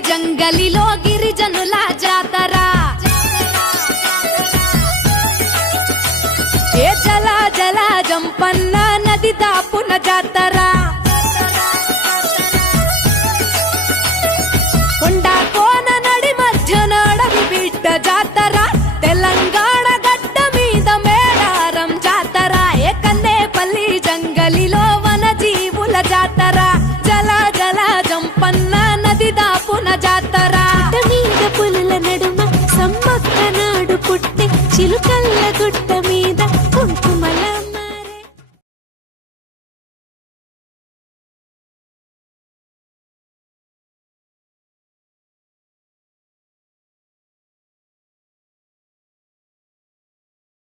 జంగలిలో గిరిజనుల జాతర ఏ జల జల జంపన్న నది దాపున జాతర